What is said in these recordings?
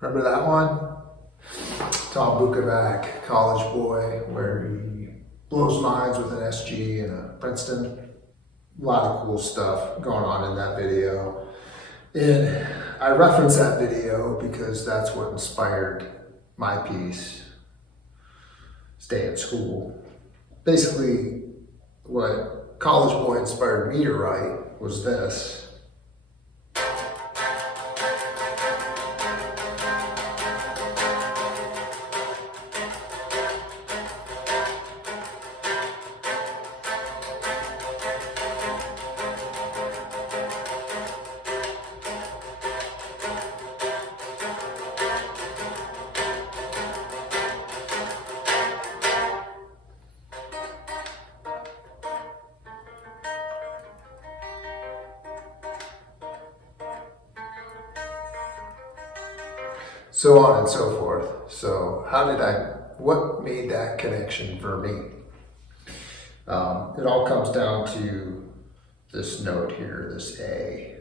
Remember that one? Tom Bukovac, college boy, where he blows minds with an SG and a Princeton. A lot of cool stuff going on in that video. And I reference that video because that's what inspired my piece, Stay in School. Basically, what college boy inspired me to write was this. So on and so forth. So what made that connection for me? It all comes down to this note here, this A.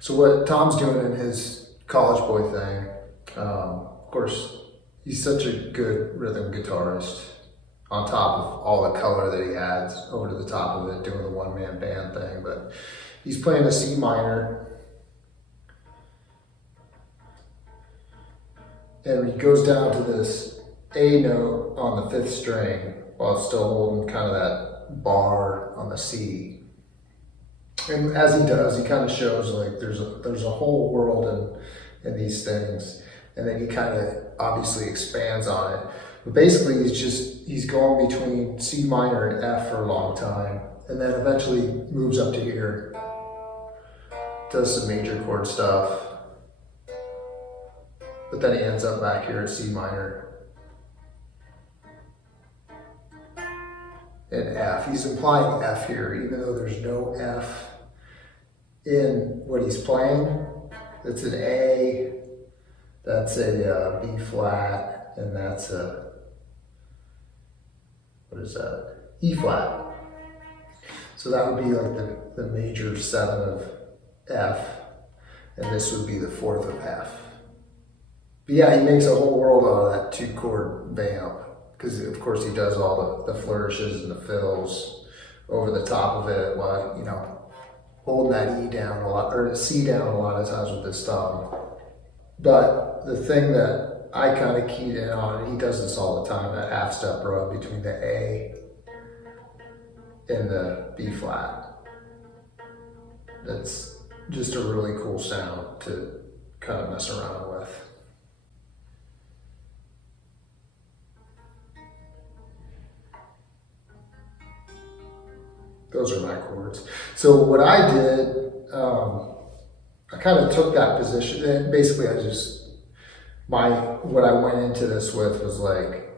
So what Tom's doing in his college boy thing, of course, he's such a good rhythm guitarist, on top of all the color that he adds over to the top of it, doing the one-man band thing, but he's playing a C minor. And he goes down to this A note on the 5th string while it's still holding kind of that bar on the C. And as he does, he kind of shows like there's a whole world in these things. And then he kind of obviously expands on it. But basically he's going between C minor and F for a long time. And then eventually moves up to here. Does some major chord stuff. But then he ends up back here at C minor and F. He's implying F here, even though there's no F in what he's playing. It's an A, that's a B flat, and that's a, what is that? E flat. So that would be like the major 7 of F, and this would be the 4th of F. But yeah, he makes a whole world out of that 2-chord vamp because of course he does all the flourishes and the fills over the top of it while, you know, holding that E down a lot, or C down a lot of times with his thumb. But the thing that I kind of keyed in on, and he does this all the time, that half-step rub between the A and the B flat. That's just a really cool sound to kind of mess around with. Those are my chords. So what I did, I kind of took that position, and basically what I went into this with was like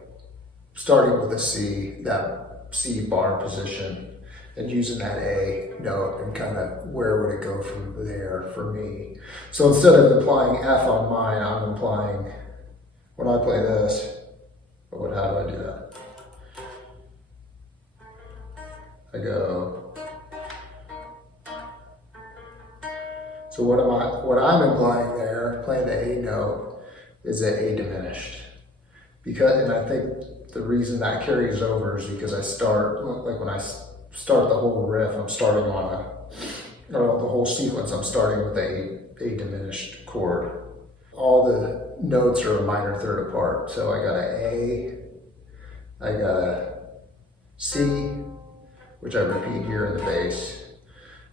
starting with a C, that C bar position, and using that A note, and kind of where would it go from there for me. So instead of implying F on mine, I'm implying, when I play this, how do I do that? I go, so what I'm implying there, playing the A note, is an A diminished. And I think the reason that carries over is because I start, like when I start the whole riff, I'm starting on the whole sequence, I'm starting with a diminished chord. All the notes are a minor third apart. So I got an A, I got a C, which I repeat here in the bass.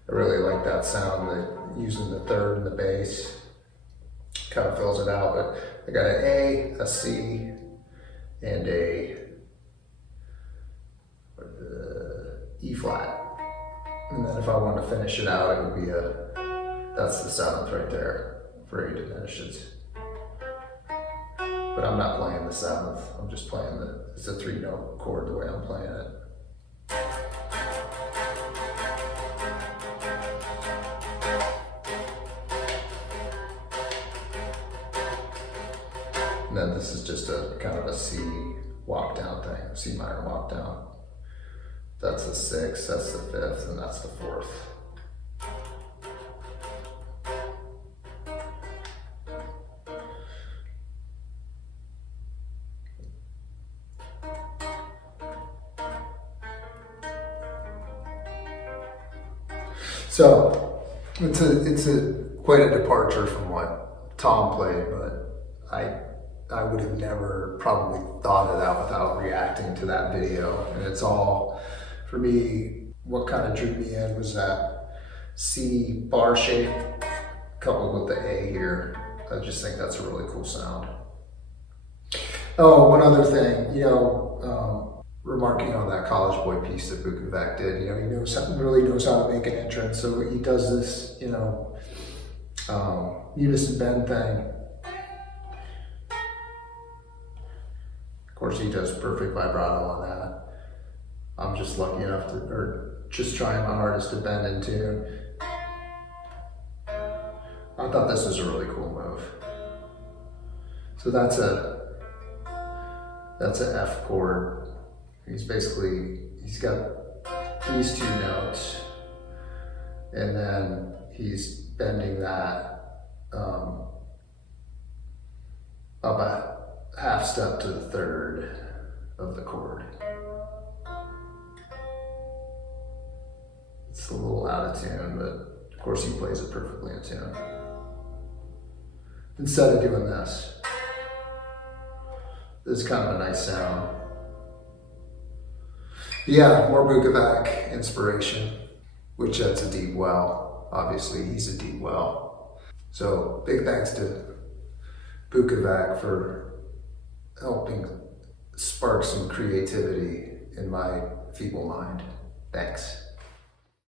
I really like that sound, using the third in the bass. Kind of fills it out, but I got an A, a C, and a E flat. And then if I wanted to finish it out, it would be that's the 7th right there for A diminished. But I'm not playing the 7th, I'm just playing it's a 3-note chord the way I'm playing it. And then this is just a kind of a C walk down thing, C minor walk down. That's the 6th, that's the 5th, and that's the 4th. So it's a quite a departure from what Tom played, but I would have never probably thought of that without reacting to that video. And it's all, for me, what kind of drew me in was that C bar shape coupled with the A here. I just think that's a really cool sound. Oh, one other thing, remarking on that College Boy piece that Bukovac did, he really knows how to make an entrance. So he does this, unison bend thing. Of course, he does perfect vibrato on that. I'm just lucky enough to, or just trying my hardest to bend in tune. I thought this was a really cool move. So that's an F chord. He's got these two notes, and then he's bending that up a half step to the third of the chord. It's a little out of tune, but of course he plays it perfectly in tune. Instead of doing this is kind of a nice sound. Yeah, more Bukovac inspiration, which that's a deep well. Obviously, he's a deep well. So big thanks to Bukovac for helping spark some creativity in my feeble mind. Thanks.